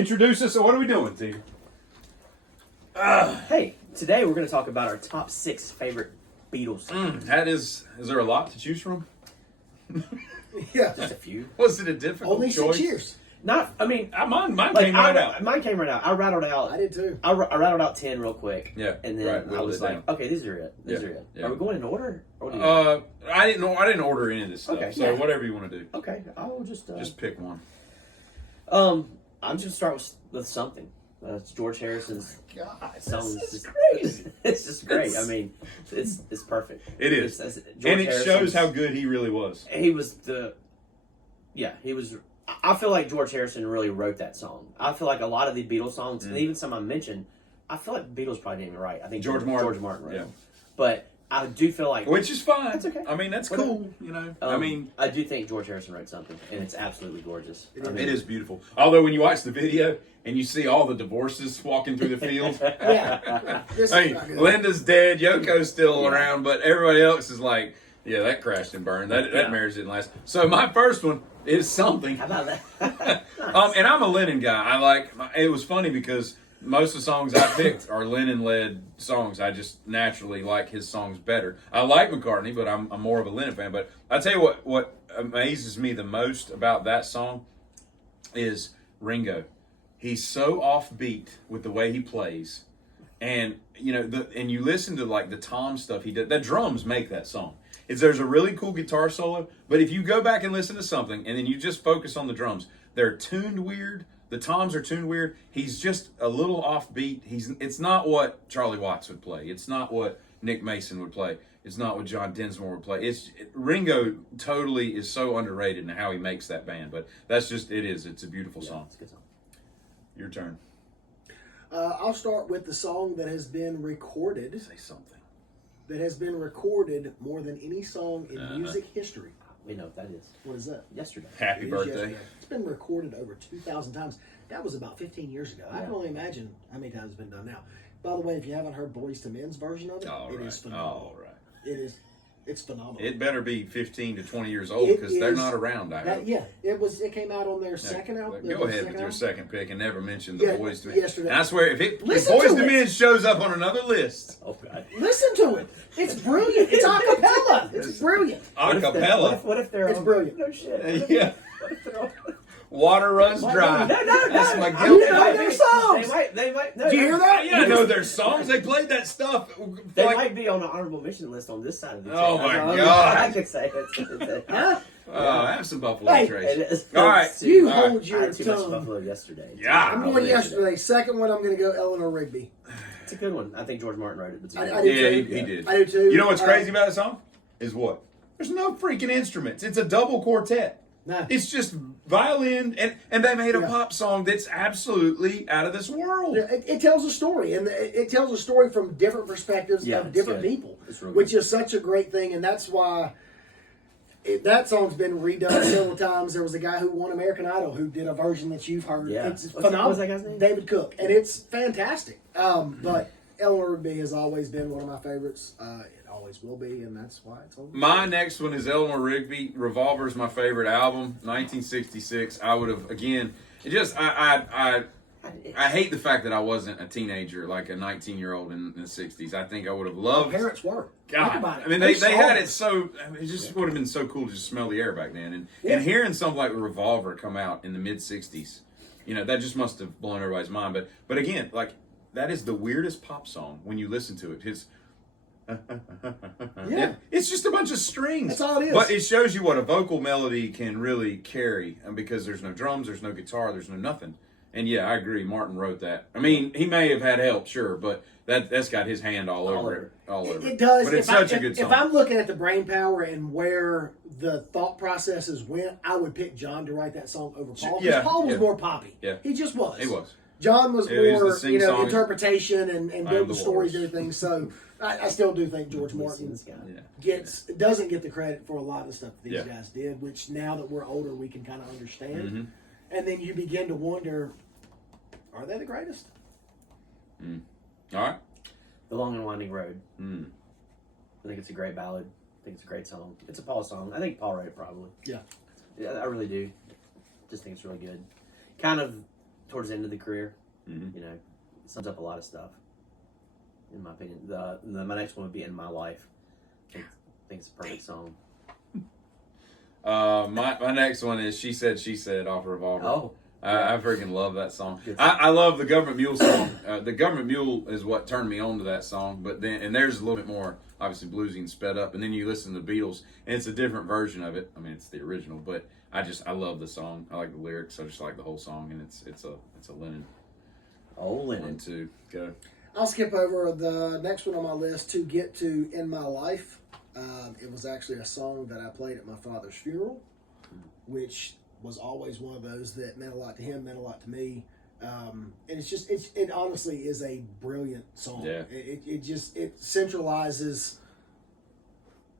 Introduce us. So what are we doing, T? Hey, today we're going to talk about our top 6 favorite Beatles songs. That is there a lot to choose from? Yeah. Just a few. Was it a difficult Only choice? 6 years. Not, I mean, Mine like, came right out. Mine came right out. I rattled out. I did too. I rattled out 10 real quick. Yeah, And then right, I whittled was it like, down. okay, these are it. These Yeah, are it. yeah. Are we going in order? Or do you I didn't order any of this stuff. Okay, so yeah. whatever you want to do. Okay, I will just pick one. I'm just going to start with something. It's George Harrison's God, song. this It's is just, it's just great. I mean, it's perfect. It is. George And it shows Harrison's- how good he really was. he was he was. I feel like George Harrison really wrote that song. I feel like a lot of the Beatles songs, and even some I mentioned, I feel like the Beatles probably didn't even write. I think George Martin wrote yeah. them. But I do feel like, Which is fine. That's okay. I mean, that's Whatever. cool, you know. I mean, I do think George Harrison wrote something, and it's absolutely gorgeous. I mean, it is beautiful. Although when you watch the video and you see all the divorces walking through the field, yeah. This I is mean, not good. Linda's dead, Yoko's still Yeah. around, but everybody else is like, yeah, that crashed and burned. That Yeah. marriage didn't last. So my first one is something. How about that? And I'm a Lennon guy. It was funny because most of the songs I picked are Lennon-led songs. I just naturally like his songs better. I like McCartney, but I'm more of a Lennon fan. But I tell you what amazes me the most about that song is Ringo. He's so offbeat with the way he plays, and you know, and you listen to like the Tom stuff he did. The drums make that song. There's a really cool guitar solo, but if you go back and listen to something and then you just focus on the drums, they're tuned weird. The toms are tuned weird. He's just a little offbeat. It's not what Charlie Watts would play. It's not what Nick Mason would play. It's not what John Densmore would play. Ringo totally is so underrated in how he makes that band. But that's just It's a beautiful song. It's a good song. Your turn. I'll start with the song that has been recorded. Say something. That has been recorded more than any song in music history. We know what that is. What is that? Yesterday. Happy It is birthday. Yesterday. It's been recorded over 2,000 times. That was about 15 years ago. I Yeah. can only imagine how many times it's been done now. By the way, if you haven't heard Boyz II Men's version of it, it is phenomenal. All right. It's phenomenal. It better be 15 to 20 years old It because they're is- not around. I hope. It came out on their second album. Go ahead with your second pick and never mention the Boys to Men. Yesterday. And I swear, if Listen Boys to to it. Men shows up on another list, Oh God. Listen to it. It's brilliant. It's a cappella. It's brilliant. a cappella, What if they're It's all- brilliant. No shit. yeah, What if they're all- water runs dry. No. That's my I guilty. didn't know their songs. They might. No, Did you hear that? Yeah, I know their songs. They played that stuff. They like- might be on an honorable mention list on this side of the Oh, table. my I God. could say it's Huh? have some Buffalo Hey, Trace. it is. All right. You All right. hold I your had too much tongue. Buffalo yesterday. Yeah. I'm going yesterday. Second one, I'm going to go Eleanor Rigby. It's a good one. I think George Martin wrote it. But it's a good I one. do Yeah, too. he did. I do too. You know what's crazy about that song? Is what? There's no freaking instruments. It's a double quartet. Nah. It's just violin, and they made a Yeah. pop song that's absolutely out of this world. Yeah, it tells a story, and it tells a story from different perspectives Yeah, of it's different good. people, It's real which good. is such a great thing, and that's why that song's been redone several times. There was a guy who won American Idol who did a version that you've heard. Yeah. It's What's phenomenal. that guy's name? David Cook, and it's fantastic. But Eleanor Rigby has always been one of my favorites. It always will be, and that's why it's on. My next one is Eleanor Rigby. Revolver is my favorite album, 1966. I would have again. It just I hate the fact that I wasn't a teenager like a 19-year-old in the 60s. I think I would have My loved. parents were. God, Think about it. I mean, they saw had it so. I mean, it just would have been so cool to just smell the air back then, and hearing something like Revolver come out in the mid '60s, you know, that just must have blown everybody's mind. But again, like that is the weirdest pop song when you listen to it. It's just a bunch of strings. That's all it is. But it shows you what a vocal melody can really carry, and because there's no drums, there's no guitar, there's no nothing. And yeah, I agree. Martin wrote that. I mean, he may have had help, sure, but that's got his hand all over it. All over It does. But it's If I- such a good song. If I'm looking at the brain power and where the thought processes went, I would pick John to write that song over Paul. Because Yeah, Paul was yeah. more poppy. Yeah. He just was. He was. John was Yeah, he's the more, sing-song. interpretation and I am building the stories walrus. and everything. So I still do think George Listen Martin to this guy. Yeah. doesn't get the credit for a lot of the stuff that these Yeah. guys did, which now that we're older, we can kind of understand. Mm-hmm. And then you begin to wonder, are they the greatest? All right. The Long and Winding Road. Mm. I think it's a great ballad. I think it's a great song. It's a Paul song. I think Paul wrote it probably. Yeah. Yeah, I really do. Just think it's really good. Kind of towards the end of the career. Mhm. You know, it sums up a lot of stuff. In my opinion, my next one would be "In My Life." I think it's a perfect song. My next one is "She Said, She Said" off Revolver. Oh, I freaking love that song. Good song. I love the Government Mule song. The Government Mule is what turned me on to that song. But then, and there's a little bit more, obviously, bluesy and sped up. And then you listen to the Beatles, and it's a different version of it. I mean, it's the original, but I love the song. I like the lyrics. I just like the whole song, and it's a Lennon. oh, Lennon. 1, 2, go. I'll skip over the next one on my list to get to "In My Life." It was actually a song that I played at my father's funeral, which was always one of those that meant a lot to him, meant a lot to me. And it honestly is a brilliant song. Yeah. It centralizes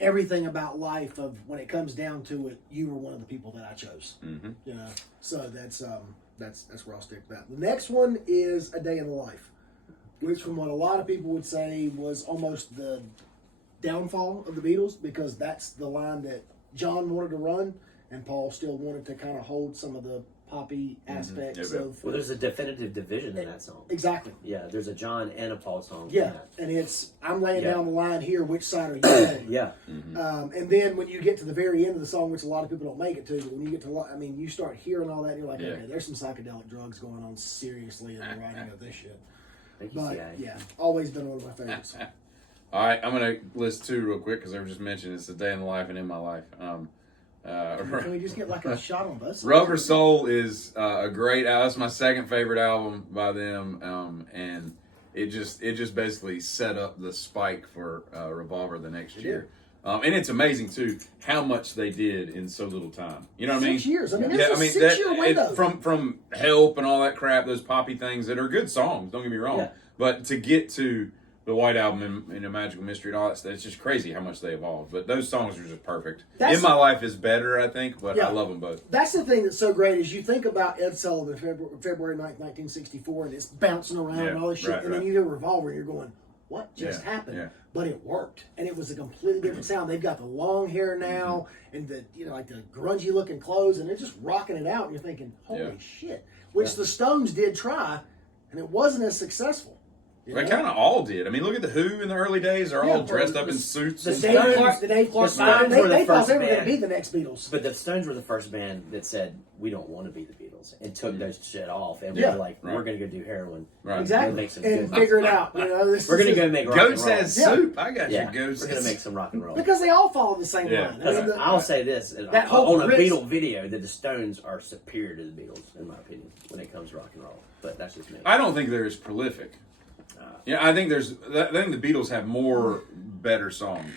everything about life. Of when it comes down to it, you were one of the people that I chose. Mm-hmm. You know, so that's where I'll stick with that. The next one is "A Day in the Life," which, from what a lot of people would say, was almost the downfall of the Beatles, because that's the line that John wanted to run, and Paul still wanted to kind of hold some of the poppy aspects Yeah, of. Well, there's a definitive division in that song. Exactly. Yeah, there's a John and a Paul song. in Yeah, that. and it's I'm laying Yeah. down the line here. Which side are you on? Yeah. And then when you get to the very end of the song, which a lot of people don't make it to, but when you get to, you start hearing all that, and you're like, Yeah. okay, there's some psychedelic drugs going on seriously in the writing of this shit. Thank you, But CIA. yeah, always been one of my favorites. All right, I'm going to list 2 real quick because they were just mentioned. It's "A Day in the Life" and "In My Life." Can we just get like a shot on both sides? Rubber Soul is a great album. That's my second favorite album by them, and it just basically set up the spike for Revolver the next year. And it's amazing too how much they did in so little time. You know what I mean? 6 years. I mean, there's a 6-year window. From Help and all that crap, those poppy things that are good songs. Don't get me wrong, Yeah. but to get to the White Album and A Magical Mystery and all that stuff, it's just crazy how much they evolved. But those songs are just perfect. "In My Life" is better, I think, but Yeah. I love them both. That's the thing that's so great is you think about Ed Sullivan, February 9th, 1964, and it's bouncing around and all this shit, right, and then right. you do Revolver, and you're going, what just Yeah, happened? yeah. But it worked, and it was a completely different sound. They've got the long hair now, and the like the grungy looking clothes, and they're just rocking it out, and you're thinking, holy Yeah. shit! Which the Stones did try, and it wasn't as successful. You They know? kind of all did. I mean, look at the Who in the early days. They're Yeah, all dressed up in the- suits. the and Dave Stones- Clark, the Dave Clark the band, Stones were the they thought first they were going to band. be the next Beatles. But the Stones were the first band that said, we don't want to be the Beatles, and took those shit off. And we Yeah. were like, Right. we're going to go do heroin. Right. Exactly, Make some and good- figure it out. You know, this We're going to is- go make rock Goats and roll. has Yeah. soup. I got Yeah, you, Goats. we're going to make some rock and roll. because they all follow the same Yeah. line. I mean, I'll say this, that whole on a Brits- Beatle video, that the Stones are superior to the Beatles, in my opinion, when it comes to rock and roll. But that's just me. I don't think they're as prolific. Yeah, I think I think the Beatles have more better songs.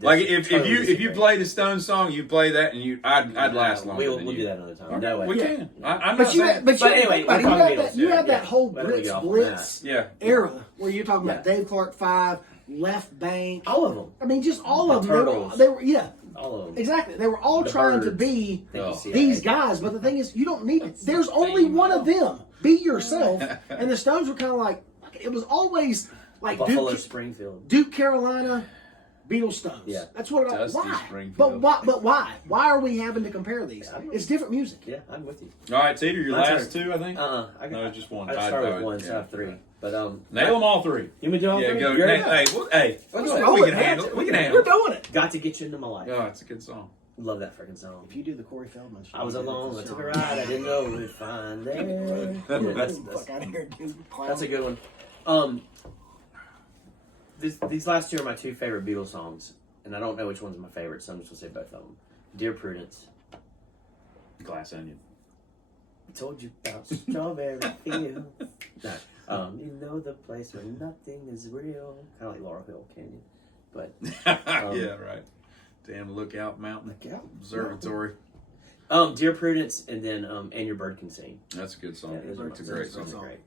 Like if Totally you disagree. play the Stones song, you play that, and I'd last longer We'll than do you. that another time. Okay, No way. we Yeah. can. I'm But not you, saying. but But you, anyway, think about it, we're you talking have Beatles. that, you Yeah, have that yeah. whole Why don't we Brits get off on Blitz Yeah. era where you're talking about Yeah. Dave Clark 5, Left Bank. All of them. I mean, just all The of them. Turtles. They were yeah, All of them. exactly. They were all The trying to Birds. be Thank you, Oh. CIA. these guys, but the thing is, you don't need it. There's only one of them. Be yourself. And the Stones were kind of like, it was always like Buffalo Duke, Springfield. Duke Carolina, Beatles, Stones. Yeah. That's what. Dusty Why? Springfield. But why? But why? Why are we having to compare these? It's different music. Yeah, I'm with you. All right, Teeter, your My last turn. 2, I think. I No, just one. I I'd started with vote. one, so I Yeah. have 3. But Nail them all 3. You want me to do all Yeah, 3? go. You're Hey, right. hey, Let's we roll can it, man. handle it. We can handle We're it. doing it. Got to get you into my life. Oh, it's a good song. Love that freaking song. If you do the Corey Feldman show, I was you do alone. the I took song. a ride. I didn't know we'd find there. Yeah, that's, Fuck out of here, dude. that's a good one. These last 2 are my 2 favorite Beatles songs, and I don't know which one's my favorite, so I'm just gonna say both of them. Dear Prudence. Glass Onion. I told you about strawberry fields. No, you know the place where nothing is real. Kind of like Laurel Hill Canyon, but Yeah, right. Damn Lookout Mountain Look out. Observatory. Dear Prudence, and then And Your Bird Can Sing. That's a good song. Yeah, those are It's a my- great those are song. great.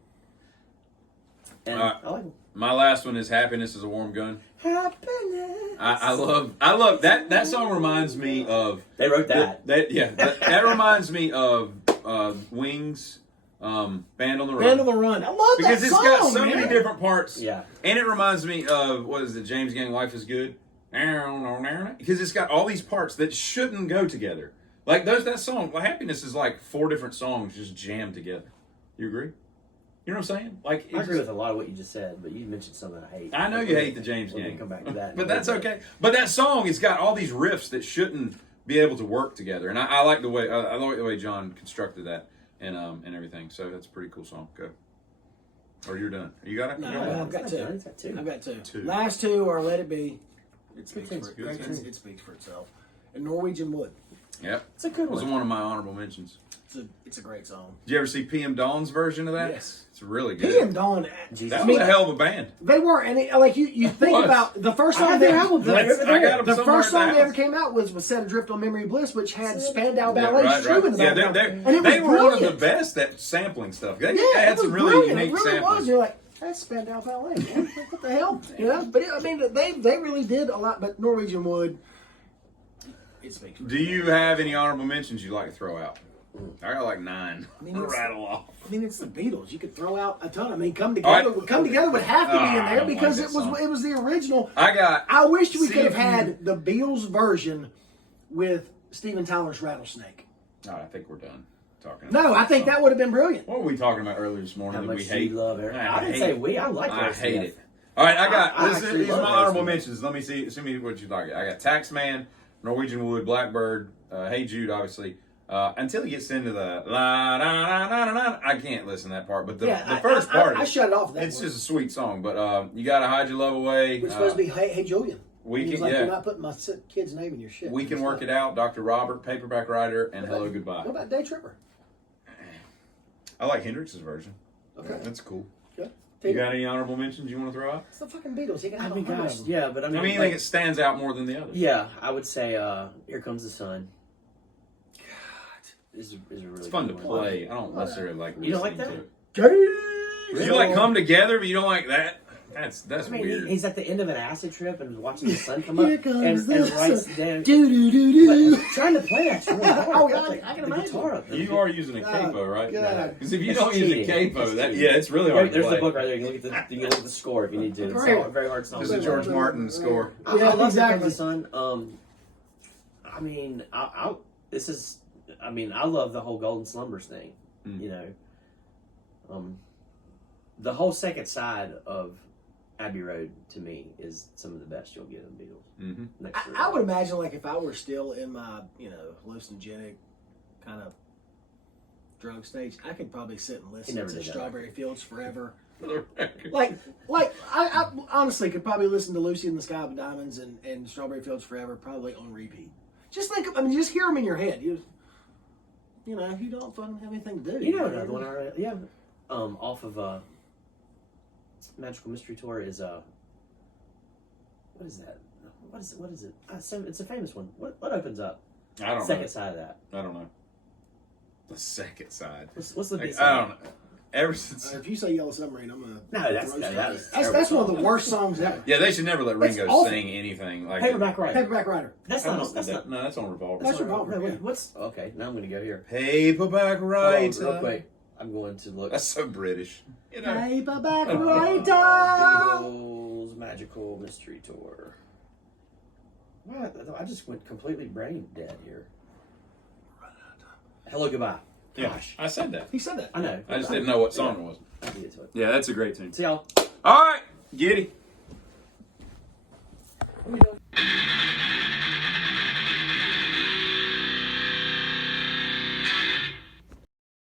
And Alright. I like them. My last one is "Happiness Is a Warm Gun." Happiness. I love that. That song reminds me of They wrote that. that reminds me of Wings, Band on the Run. Band on the Run. I love Because that it's song, got so man. many different parts. Yeah. And it reminds me of, what is it, James Gang, Life is Good? Because it's got all these parts that shouldn't go together. Like that song, Happiness is like 4 different songs just jammed together. You agree? You know what I'm saying? Like, I agree with a lot of what you just said, but you mentioned something I hate. I know you hate the James We're gonna Gang. come back to that. But that's okay. But that song, it's got all these riffs that shouldn't be able to work together, and I like the way I like the way John constructed that and everything. So that's a pretty cool song. Go. Or you're done. You got it? No, Yeah, I've got it's two. done. It's got two. I've got two. Two. Last two are Let It Be. It speaks Good for tune. Good tune. it speaks for itself. And Norwegian Wood. Yep. It's a good It was one. one of my honorable mentions. It's a great song. Did you ever see PM Dawn's version of that? Yes. It's really good. PM Dawn. Jesus. That I was mean, a hell of a band. They were, and like you think was. about the first I song have they their album. I got them the somewhere first at the song that ever house. came out was Set Adrift on Memory of Bliss, which had Spandau Yeah, Ballet right, Shoe in right. the Yeah, background. and it they was were one of brilliant. the best at sampling stuff. They Yeah, had it was some really brilliant. unique It really samples. was. You're like, that's Spandau Ballet. Man. Like, what the hell? You know? But I mean, they really did a lot. But Norwegian Wood, it speaks. Do you have any honorable mentions you'd like to throw out? I got like 9 I mean, to it's- rattle off. I mean, it's the Beatles. You could throw out a ton. I mean, Come All right. Together. Come Together would have to be in I there don't because like it that was song. it was the original. I wish we See could have if you- had the Beatles version with Steven Tyler's Rattlesnake. Oh, I think we're done talking. No, about I think song. that would have been brilliant. What were we talking about earlier this morning How that we much hate? you love it. I didn't hate say it. we. I like I RCF. hate it. All right, I got. I These actually are my love honorable RCF. mentions. Let me see me what you like. I got Taxman, Norwegian Wood, Blackbird, Hey Jude, obviously. Until he gets into the la na na na na na, I can't listen to that part. But the first part, I shut it off. That it's one. just a sweet song. But you gotta hide your love away. It's supposed to be Hey Julian. We He was can, like, yeah. you're not putting my kid's name in your shit. We can work it out. Dr. Robert, Paperback Writer, and Hello Goodbye. What about Day Tripper? I like Hendrix's version. Okay. That's cool. Okay. You got any honorable mentions you want to throw out? It's the fucking Beatles. He can I have mean, a hundred gosh, of them. yeah, but I mean, I mean, like, it stands out more than the others. yeah, I would say Here Comes the Sun. God, is a really It's fun to good one. play. I don't necessarily like You don't like listening that? to it. You like Come Together, but you don't like that? That's I mean, weird. he's at the end of an acid trip and watching the sun come Here up comes and the writes sun. down. Do do do do. But trying to play that's really hard. Oh, Got I can the imagine. guitar up there. You are using a God, capo, right? God. Because if you That's don't use a cheating. capo, That's cheating. it's really hard to There's play. the book right there. You can look at the score if you need to. It's Right. a very hard song. This is George Martin score. I Yeah, love exactly. Here Comes the Sun. I mean, I love the whole Golden Slumbers thing. Mm. You know, the whole second side of Abbey Road to me is some of the best you'll get in the Beatles. Mm-hmm. Next to I would imagine, like, if I were still in my, hallucinogenic kind of drug stage, I could probably sit and listen never to did that. Strawberry Fields Forever. For the record. Like I honestly could probably listen to Lucy in the Sky with Diamonds and Strawberry Fields Forever probably on repeat. Just just hear them in your head. You don't fucking have anything to do. You know another one I read? Yeah. Off of Magical Mystery Tour is what is that? What is it? It's a famous one. What opens up? I don't Second know. side of that. I don't know. The second side. What's the Like, big side? I don't know. Ever since. If you say Yellow Submarine, I'm gonna. No, that's roast no, you. that was That's one of the terrible. worst songs ever. Yeah, they should never let It's Ringo awful. sing anything like Paperback Writer. Paperback Writer. That's I not. almost That's did not. that. No, that's on Revolver. That's not- Revolver, no, wait, yeah. what's okay? Now I'm going to go here. Paperback Hold Writer. on, real quick. I'm going to look. That's so British. You know. Paperback Uh, Writer. Beatles Magical Mystery Tour. What? I just went completely brain dead here. Hello, goodbye. Yeah, Gosh, I said that. He said that. I know. I just didn't know what song it was. I beat it to it. Yeah, that's a great tune. See y'all. All right, Giddy. What are you doing?